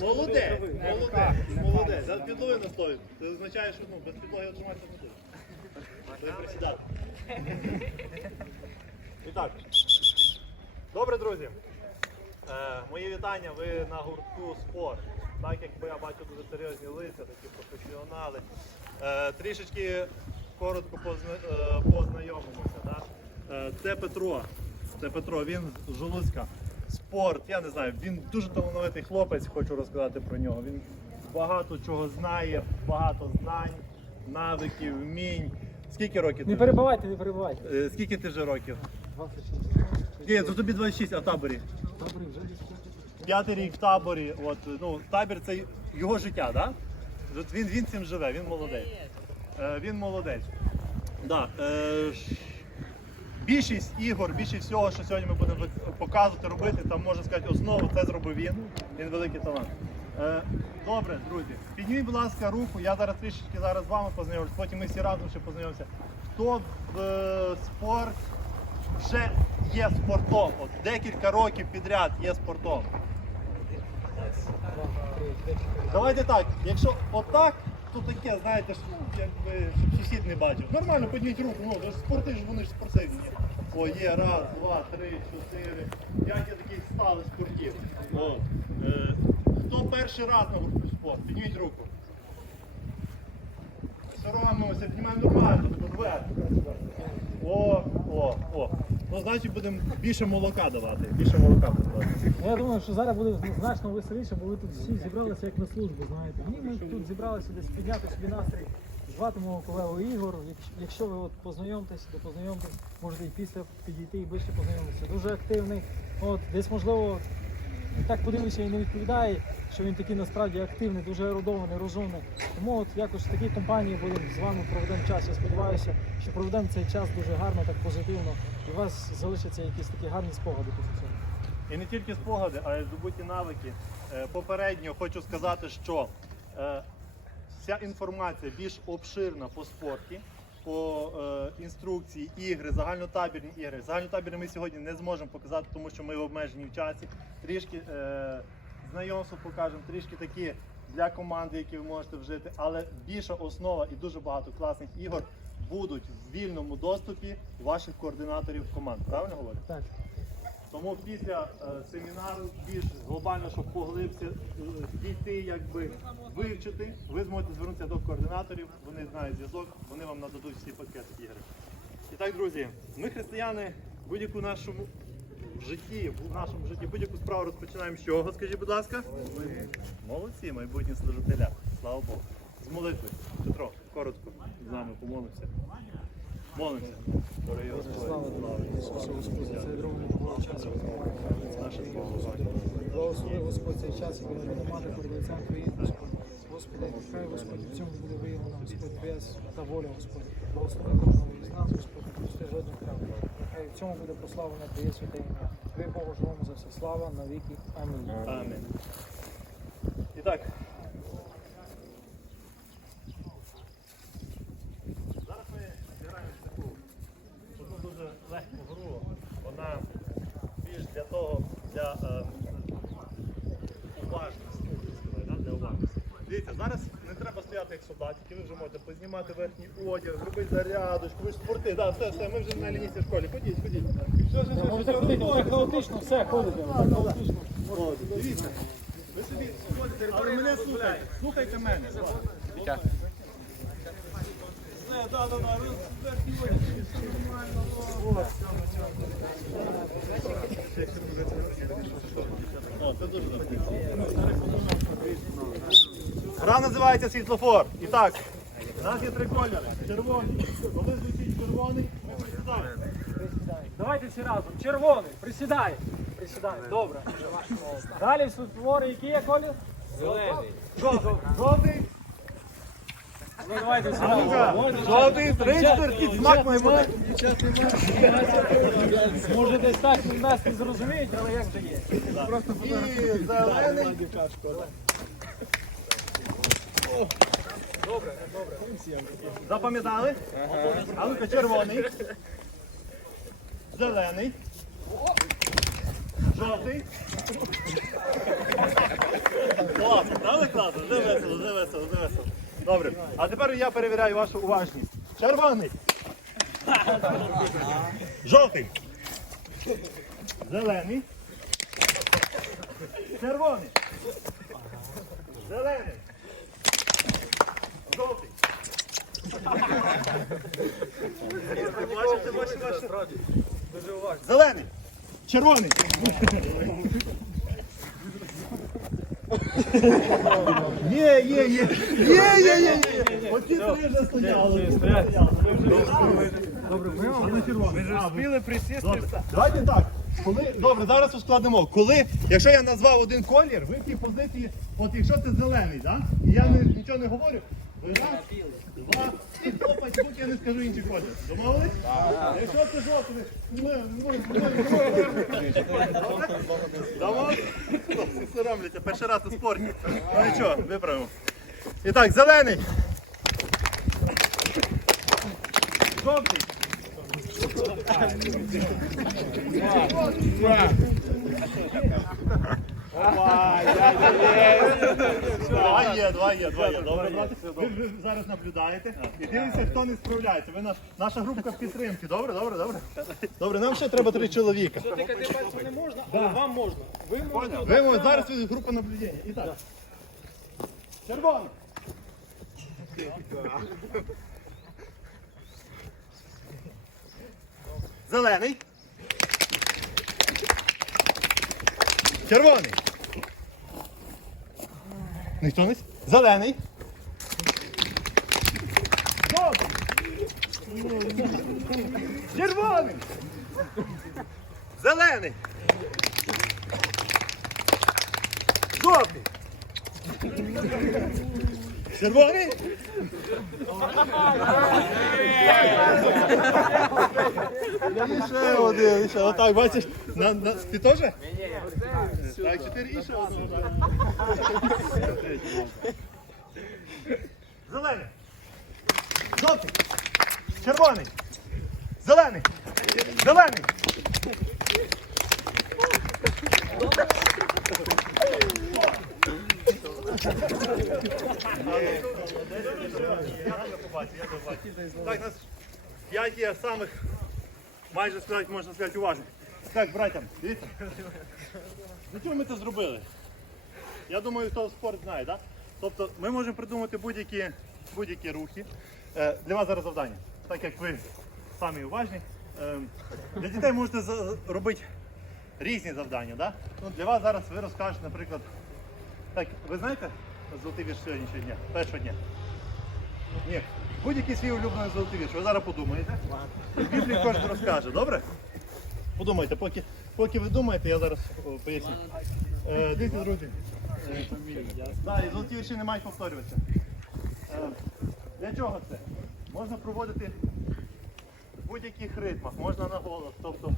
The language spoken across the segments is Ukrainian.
Молодець, молодець, молодець. За підлогою не стоїть. Це означає, що ну, без підлоги отриматися не буде. Треба присідати. І так. Добре, друзі. Е, мої вітання, ви на гуртку спорт. Так як я бачу дуже серйозні лиця, такі професіонали. Е, трішечки коротко позна- е, познайомимося. Да? Е, це Петро. Це Петро, він з Жолуцька. Спорт, я не знаю, він дуже талановитий хлопець, хочу розказати про нього. Він багато чого знає, багато знань, навиків, вмінь. Скільки років? Не ти? перебивайте, не перебивайте. Е, Скільки ти вже років? 26. Ні, то тобі 26, а в таборі. Добре, вже. П'ятий рік в таборі. От, ну, табір це його життя, да? От він, він цим живе, він молодець. Е, він молодець. Да, е, більшість ігор, більшість всього, що сьогодні ми будемо показувати, робити, там можна сказати, основу це зробив він. Він великий талант. Е, добре, друзі, підніміть, будь ласка, руку. Я зараз трішечки зараз з вами познайомлюсь, потім ми всі разом ще познайомимося. Хто в е, спорт вже є спортом? От декілька років підряд є спортом. Давайте так, якщо отак, то таке, знаєте, ж, якби, щоб сусід не бачив. Нормально, підніть руку, ну, спорти ж вони ж спортивні. О, є, раз, два, три, чотири. П'ять я таких сталих спортів. О, е, хто перший раз на групу спорт? Підніміть руку. Соромимося, піднімаємо нормально, тобто вверх. О, о, о. Ну, значить будемо більше молока давати. Більше молока будемо давати. Ну, Я думаю, що зараз буде значно веселіше, бо ви тут всі зібралися як на службу, знаєте. Ні, ми тут зібралися десь підняти собі настрій. Звати мого колегу Ігор. Якщо- Якщо ви от познайомтесь, то познайомтесь, можете і після підійти і ближче познайомитися. Дуже активний. От десь можливо і так подивишся і не відповідає, що він такий насправді активний, дуже ерудований, розумний. Тому от якось в такій компанії будемо з вами проведемо час. Я сподіваюся, що проведемо цей час дуже гарно, так позитивно, і у вас залишаться якісь такі гарні спогади після цього. І не тільки спогади, а й здобуті навики. Е, Попередньо хочу сказати, що е, вся інформація більш обширна по спорті, по е, інструкції, ігри, загальнотабірні ігри. Загальнотабірні ми сьогодні не зможемо показати, тому що ми обмежені в часі. Трішки е, знайомство покажемо, трішки такі для команди, які ви можете вжити. Але більша основа і дуже багато класних ігор будуть в вільному доступі ваших координаторів команд. Правильно говорю? Так. Тому після е, семінару більш глобально, щоб поглибся, е, дійти, якби вивчити, ви зможете звернутися до координаторів, вони знають зв'язок, вони вам нададуть всі пакети ігри. І так, друзі, ми християни будь-яку нашому житті, в нашому житті будь-яку справу розпочинаємо з чого, скажіть, будь ласка? Молодці, майбутні служителя. Слава Богу. З молитви. Петро, коротко з нами помолимося. Молимося. Слава. Благослови Господь. Амінь. Амінь. І так. Зараз ми зіграємо в таку одну дуже легку гру. Вона більш для того, для е, уважності, можна сказати, да? для уважності. Дивіться, зараз не як солдатики, ви вже можете познімати верхній одяг, зробити зарядочку, ви ж спорти, да, все, все, ми вже на лінійській школі. Ходіть, ходіть. Все, все, все, все, Так хаотично, все ходите. хаотично. От, Дивіться, ви собі ходите, але мене слухайте. Слухайте мене. Все, да, да, да, ви верхні очі, все нормально. О, це дуже добре. Гра називається світлофор. І так, у нас є три кольори. Червоний. Коли звучить червоний, ми присідаємо. Давайте всі разом. Червоний, присідай. Присідай. Добре. Далі свори, які є колір? Зелений. Жовтий. Жовтий. Ну давайте всі А Жовтий, три, чотири, смак має. Може десь так нас не зрозуміють, але як вже є. І зелений. Запам'ятали? А ну-ка, червоний. Зелений. Жовтий. класно, правда класно? Вже весело, вже весело, вже весело. Добре. А тепер я перевіряю вашу уважність. Червоний. Жовтий. Зелений. Червоний. Зелений. Жовтий. Бачите, бачите. Зелений. Червоний. Є, є, є. Є, є, є. Оці три вже стояли. Добре, ми вам Ми ж встигли присісти. Давайте так. Коли, добре, зараз ускладнимо. Коли, якщо я назвав один колір, ви в тій позиції, от якщо це зелений, да? і я не, нічого не говорю, раз, два, і хлопець, поки я не скажу колір. Домовились? Якщо це жовтий. Домовились? Хлопці соромляться, перший раз у спорті. Ну нічого, виправимо. І так, зелений. Жовтий. Два є, два є, два є. Добре, брати. Ви, зараз наблюдаєте і дивіться, хто не справляється. Ви наш, наша група підтримки. Добре, добре, добре. Добре, нам ще треба три чоловіка. Тикати пальцем не можна, але вам можна. Ви ось зараз ви група наблюдення. І так. Червоний. Зелений. Червоний. Ніхто не? Зелений. Жовтий. Червоний. Зелений. Жовтий. Червоний. Ще один, ще отак, бачиш, на, на, ти теж? Так, чотири і ще одного. Зелений. Жовтий. Червоний. Зелений. Зелений. Так, нас п'ять є самих, майже сказати, можна сказати, уважних. Так, братям, дивіться. Для чого ми це зробили? Я думаю, хто спорт знає, так? Тобто ми можемо придумати будь-які будь-які рухи. Е, для вас зараз завдання. Так як ви самі уважні. Е, для дітей можете робити різні завдання. Да? Ну, для вас зараз ви розкажете, наприклад, так, ви знаєте золотий вірш сьогоднішнього дня, першого дня? Ні. Будь-який свій улюблений золотий вірш. Ви зараз подумаєте. І Біблії кожен розкаже, добре? Подумайте, поки, поки ви думаєте, я зараз поясню. Е, дивіться, друзі. Да, і золоті вірші не мають повторюватися. Е, для чого це? Можна проводити в будь-яких ритмах, можна на голос. Тобто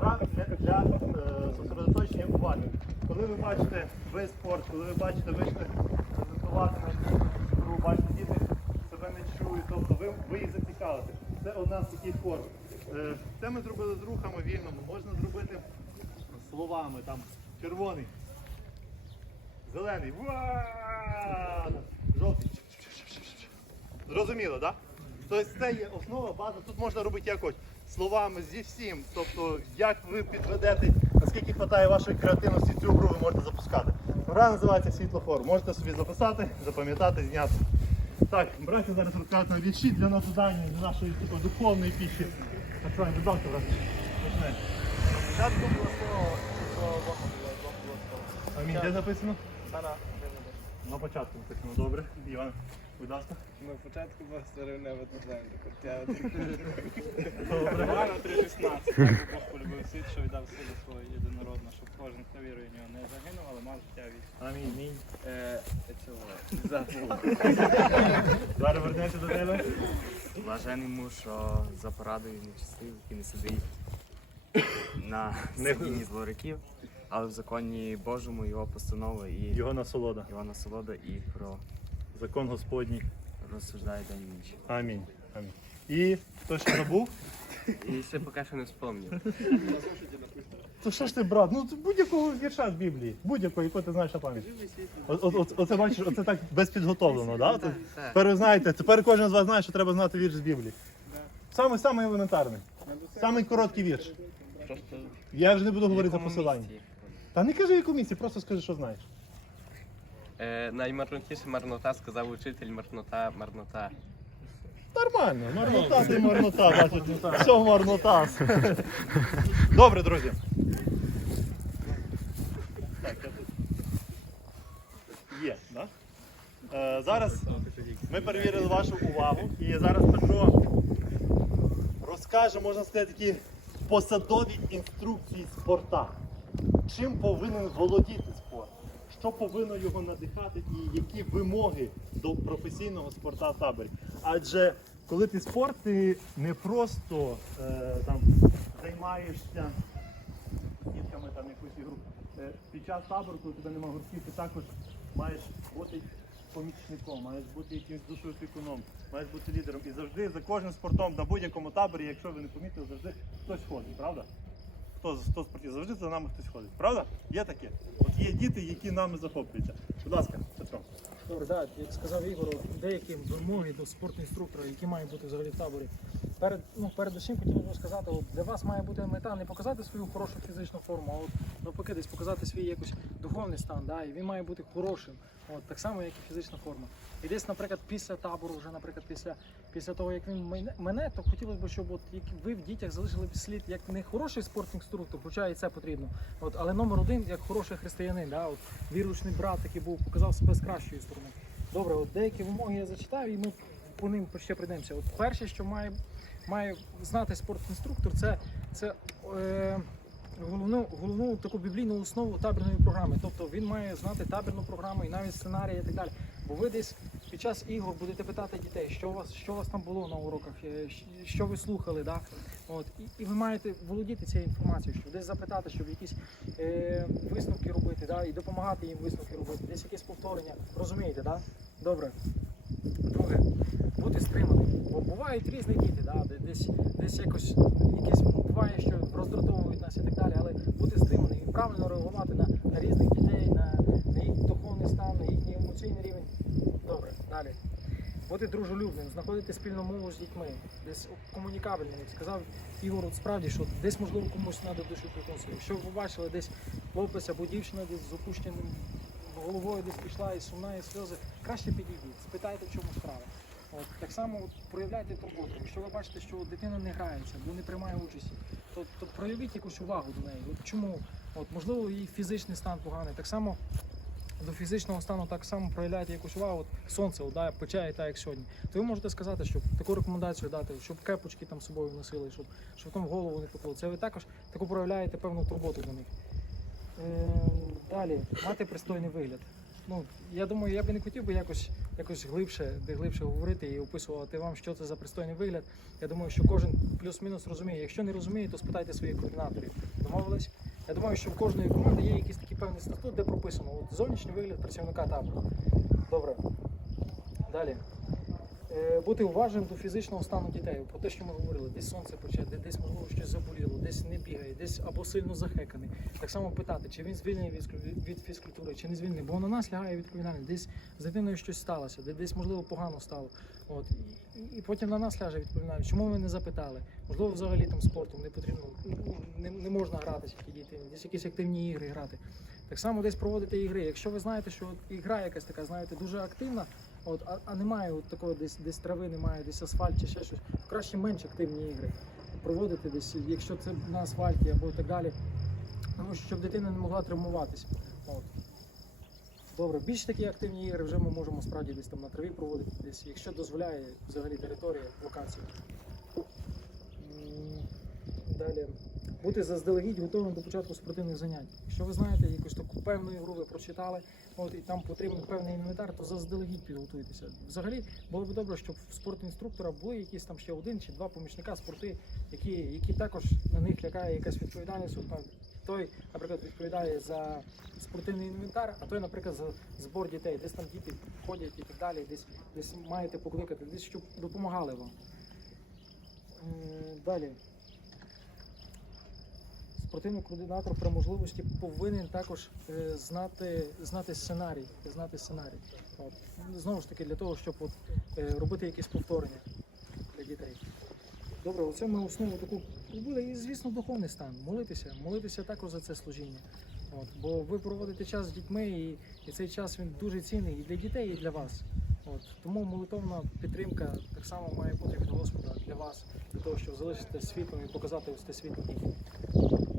гра для, для е, зосередоточення уваги. Коли ви бачите ви спорт, коли ви бачите вийшли презентувати на гру, бачите, діти себе не чують, тобто ви, ви їх зацікавите. Це одна з таких форм. Е, це ми зробили з рухами вільними, можна зробити словами, там червоний, зелений, жовтий. Зрозуміло, так? Тобто це є основа, база. Тут можна робити якось словами зі всім. Тобто, як ви підведете, наскільки вистачає вашої креативності, цю гру ви можете запускати. Гра називається світлофор. Можете собі записати, запам'ятати, зняти. Так, братя зараз розкажуть нам вірші для назадання, для нашої типу, духовної піші. Правильно, будь ласка, брат. Починаємо. Спочатку було слово, слово Богу Бог було слово. Амінь. Де записано? Та-на, На початку написано. Добре. Іван, будь ласка. На початку Бог створив небо та землю. Добре. Івана 3.16. Так світ, що віддав силу свого єдинородно, щоб кожен, хто вірує в нього, не загинув, але мав життя вічне. Амінь. Амінь. Е, цього забув. Зараз вернемося до тебе. Блажений муж, що за порадою не чистив і не сидить на сидінні злориків, але в законі Божому його постанова і Його насолода. його насолода і про Закон Господній. розсуждає день і ніч. Амінь. Амінь. І хто ще забув? І ще поки що не вспомнив. То що ж ти, брат? Ну будь-якого вірша з Біблії, будь-якого, якого ти знаєш на пам'ять. О- о- о- Оце бачиш, оце так безпідготовлено, да? Це- Тепер ви знаєте, тепер кожен з вас знає, що треба знати вірш з Біблії. Самий самий елементарний. Самий короткий вірш. Просто Я вже не буду говорити за посилання. Та не кажи яку місці, просто скажи, що знаєш. е, наймарнотіша марнота, сказав учитель, марнота, марнота. Нормально, марнота ти марнота, бачиш, все марнота. Добре, друзі. Так, я тут. Є, да? Е, зараз ми перевірили вашу увагу і зараз Петро розкаже, можна сказати, такі посадові інструкції спорта. Чим повинен володіти? Що повинно його надихати і які вимоги до професійного спорта таборі? Адже коли ти спорт, ти не просто е, там займаєшся дітками там якусь ігру. Е, під час табору, коли тебе немає гуртків, ти також маєш бути помічником, маєш бути якимось душоопікуном, маєш бути лідером. І завжди за кожним спортом на будь-якому таборі, якщо ви не помітили, завжди хтось ходить, правда? Хто, хто спортів, завжди за нами хтось ходить. Правда? Є таке? От є діти, які нами захоплюються. Будь ласка, Петро. Добре, так, як сказав Ігор, деякі вимоги до спортінструктора, які мають бути взагалі в таборі. Перед, ну, перед усім хотів би сказати, от для вас має бути мета не показати свою хорошу фізичну форму, а от навпаки десь показати свій якийсь духовний стан, да, і він має бути хорошим, от, так само, як і фізична форма. І десь, наприклад, після табору, вже, наприклад, після, після того, як він мене- то хотілося б, щоб от, як ви в дітях залишили слід як не хороший спортінструктор, хоча і це потрібно, от, але номер один як хороший християнин, да, от, віруючний брат такий був, показав себе з кращої сторони. Добре, от деякі вимоги я зачитаю, і ми по ним ще прийдемося. От перше, що має, має знати спортінструктор, це, це е, головну, головну таку біблійну основу табірної програми. Тобто він має знати табірну програму і навіть сценарії і так далі. Бо ви десь під час ігор будете питати дітей, що у вас, що у вас там було на уроках, е, що ви слухали, да? От, і, і ви маєте володіти цією інформацією, щоб десь запитати, щоб якісь е, висновки робити, да? і допомагати їм висновки робити, десь якесь повторення. Розумієте, да? Добре. Друге, бути стриманим. Бо бувають різні діти, да? десь, десь якось якесь буває, що роздратовують нас і так далі, але бути стриманим і правильно реагувати на, на різних дітей, на, на їх духовний стан, на їхній емоційний рівень. Добре, далі. Бути дружелюбним, знаходити спільну мову з дітьми, десь комунікабельним. Сказав Ігор, справді, що десь можливо комусь треба душі приконсу. Якщо ви побачили десь хлопець або дівчина десь з опущеним головою десь пішла і сумна, і сльози, краще підійдіть, спитайте, в чому справа. От, так само от, проявляйте турботу. Якщо ви бачите, що дитина не грається, або не приймає участі, то, то проявіть якусь увагу до неї. От чому? От, можливо, її фізичний стан поганий. Так само до фізичного стану так само проявляєте якусь увагу, от сонце да, пече, так як сьогодні. То ви можете сказати, щоб таку рекомендацію дати, щоб кепочки там з собою носили, щоб, щоб там голову не пекло. Це ви також таку проявляєте певну турботу до них. Е, далі, мати пристойний вигляд. Ну, я думаю, я би не хотів би якось, якось глибше, де глибше говорити і описувати вам, що це за пристойний вигляд. Я думаю, що кожен плюс-мінус розуміє. Якщо не розуміє, то спитайте своїх координаторів. Домовились? Я думаю, що в кожної команди є якийсь такий певний статут, де прописано от, зовнішній вигляд працівника табору. Добре. Далі. Е, Бути уважним до фізичного стану дітей. Про те, що ми говорили, десь сонце де- десь можливо щось заболіло, десь не бігає, десь або сильно захеканий. Так само питати, чи він звільнений від, фізкультури, чи не звільнений, бо на нас лягає відповідальність. Десь з дитиною щось сталося, десь можливо погано стало. От і, і потім на нас ляже відповідальність. Чому ви не запитали? Можливо, взагалі там спортом не потрібно, не, не можна гратися ті діти, десь якісь активні ігри грати. Так само десь проводити ігри. Якщо ви знаєте, що ігра якась така, знаєте, дуже активна, от, а, а немає от такого десь, десь трави, немає, десь асфальт чи ще щось, краще менш активні ігри проводити десь, якщо це на асфальті або так далі. Тому що щоб дитина не могла травмуватися. От. Добре, більш такі активні ігри вже ми можемо справді десь там на траві проводити, десь, якщо дозволяє взагалі територія, локація. Далі. Бути заздалегідь готовим до початку спортивних занять. Якщо ви знаєте якусь таку певну ігру, ви прочитали, от і там потрібен певний інвентар, то заздалегідь підготуйтеся. Взагалі було б добре, щоб в спортінструктора були якісь там ще один чи два помічника спорти, які, які також на них лякає якась відповідальність. От, той, наприклад, відповідає за спортивний інвентар, а той, наприклад, за збор дітей, десь там діти ходять і так далі, десь, десь маєте покликати, десь щоб допомагали вам. Далі. Спортивний координатор при можливості повинен також е, знати, знати сценарій. Знати сценарій. От. Знову ж таки, для того, щоб от, е, робити якісь повторення для дітей. Добре, оце ми основу таку робили. І, звісно, духовний стан. Молитися, молитися також за це служіння. От, бо ви проводите час з дітьми, і, і цей час він дуже цінний і для дітей, і для вас. От, тому молитовна підтримка так само має бути від Господа для вас, для того, щоб залишити світлом і показати ось те світло дітям.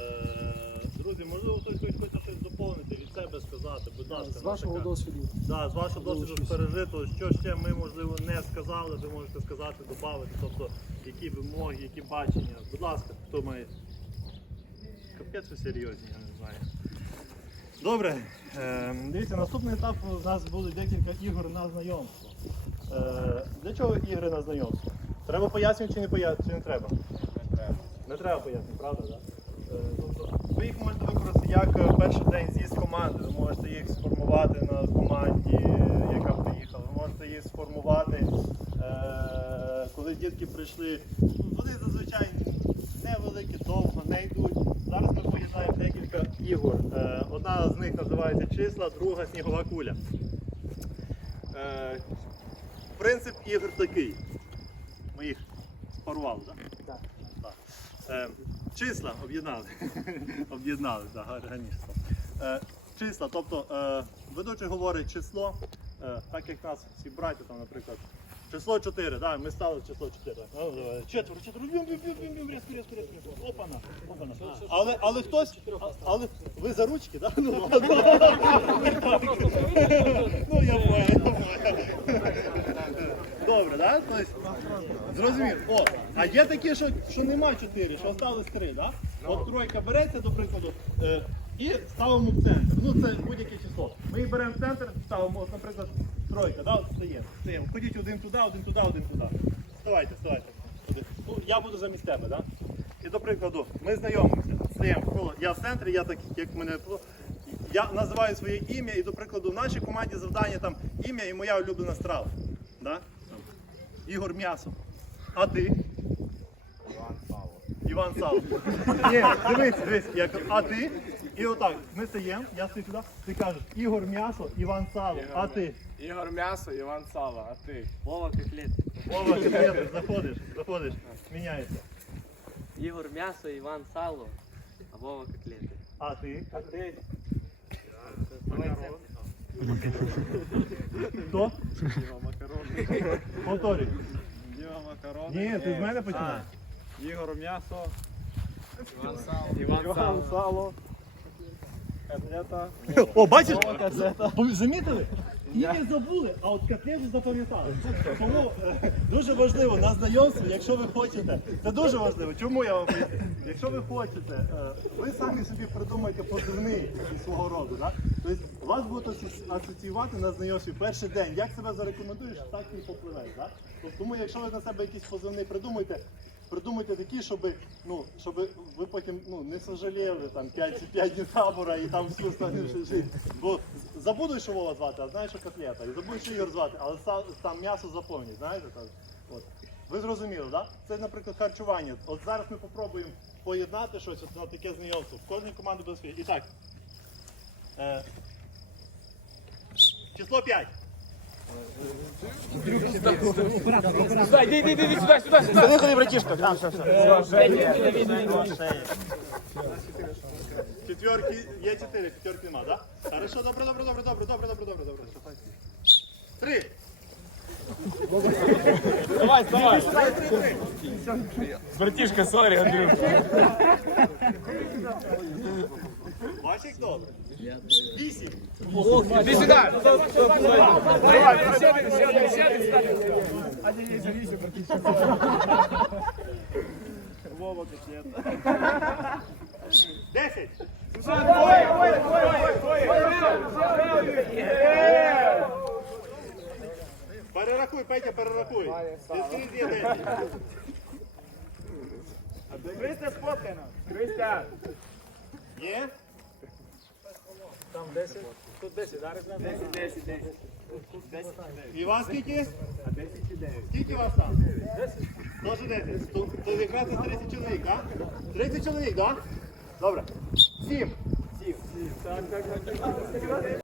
Е, Друзі, можливо, хтось хоче щось доповнити від себе сказати, будь ласка. З вашого така- досвіду. Да, з вашого досвіду пережито, що ще ми, можливо, не сказали, ви можете сказати, додати, тобто які вимоги, які бачення. Будь ласка, хто має. Капець ви серйозні, я не знаю. Добре, е, дивіться, наступний етап у нас буде декілька ігор на знайомство. Е, для чого ігри на знайомство? Треба пояснювати чи не пояснювати, чи не треба? Не треба. Не треба пояснювати, правда? Да? Тобто, ви їх можете використати як е, перший день з'їзд команди, ви можете їх сформувати на команді, яка приїхала, ви можете їх сформувати, е, коли дітки прийшли. Вони зазвичай невеликі, довго не йдуть. Зараз ми поєднаємо декілька ігор. Е, Одна з них називається числа, друга снігова куля. Принцип ігор такий. Ми їх спарували, так? Так. Числа об'єднали. об'єднали, так, гарніше. Е, числа, тобто е, ведучий говорить число, е, так як нас всі браття, там, наприклад, число 4, да, ми стали число 4. Ну, Четверо, четверо, бім, бім, бім, бім, різко, різко, різко, різко. Опана, опана. Але, але хтось, але ви за ручки, так? Ну, ну, я понял, я понял. Добре, так? Да? Тобто, Зрозумів. О, а є такі, що, що нема 4, що осталось 3, да? От тройка береться, до прикладу, е, і ставимо в центр. Ну, це будь-яке число. Ми беремо в центр, ставимо, от, наприклад, тройка, да? от стаємо. стаємо. Ходіть один туди, один туди, один туди. Вставайте, вставайте. Ну, я буду замість тебе, так? Да? І до прикладу, ми знайомимося, стаємо коло. Я в центрі, я так, як мене. було. Я називаю своє ім'я і, до прикладу, в нашій команді завдання там ім'я і моя улюблена страва. Да? Ігор М'ясо. А ти? Іван Сало. Іван Сало. Ні, дивись, дивись, я кажу, а ти? І отак, ми стаємо, я стою сюди, ти кажеш, Ігор М'ясо, Іван Сало, а ти? Ігор М'ясо, Іван Сало, а ти? Вова котлет. Вова, котлети, заходиш, заходиш, міняється. Ігор м'ясо, Іван сало, а Вова котлети. А ти? А ти Хто? Повторюй. Діва макарони. Ні, ти з мене починаєш. Ігор м'ясо. Іван Сало. Котлета. О, бачиш? Ви замітили? Ім'я забули, а от котлету запам'ятали. Тому е, дуже важливо на знайомство, якщо ви хочете, це дуже важливо. Чому я вам поясню? Якщо ви хочете, е, ви самі собі придумайте позивний свого роду. Да? Тобто вас будуть асоці- асоціювати на знайомстві перший день. Як себе зарекомендуєш, так і попливеш. Да? Тобто, тому якщо ви на себе якісь позивний придумаєте, придумайте такі, щоб, ну, щоб ви потім ну, не сожаліли там 5, 5 днів табора і там всю останню жити. Бо забудеш, що Вова звати, а знаєш, що котлета. І забудеш, що Ігор звати, але там м'ясо заповнять, знаєте? Так? От. Ви зрозуміли, так? Да? Це, наприклад, харчування. От зараз ми спробуємо поєднати щось от на таке знайомство. В кожній команді буде своє. І так. Е, число 5. Четверки, є чотири, п'ятерки нема, да? Хорошо, добре, добре, добре, добре, добре, добре, добре, добре. Три. Братішка, сорі, Андрюх. Бачиш, Иди сюда! Давай, сядь, сядь, сядь! Один есть, зависит, практически. Вова котлет. Десять! Ой, ой, ой, ой, ой! Перерахуй, Петя, перерахуй. Кристя сфоткана. Кристя. Є? Там 10. Тут 10, зараз не 10, 10, 10. І вас скільки? А 10 чи 9. Скільки вас там? 10. Тоже 10. То, якраз 30 чоловік, так? 30 чоловік, так? Добре. 7. 7. Так, так, так.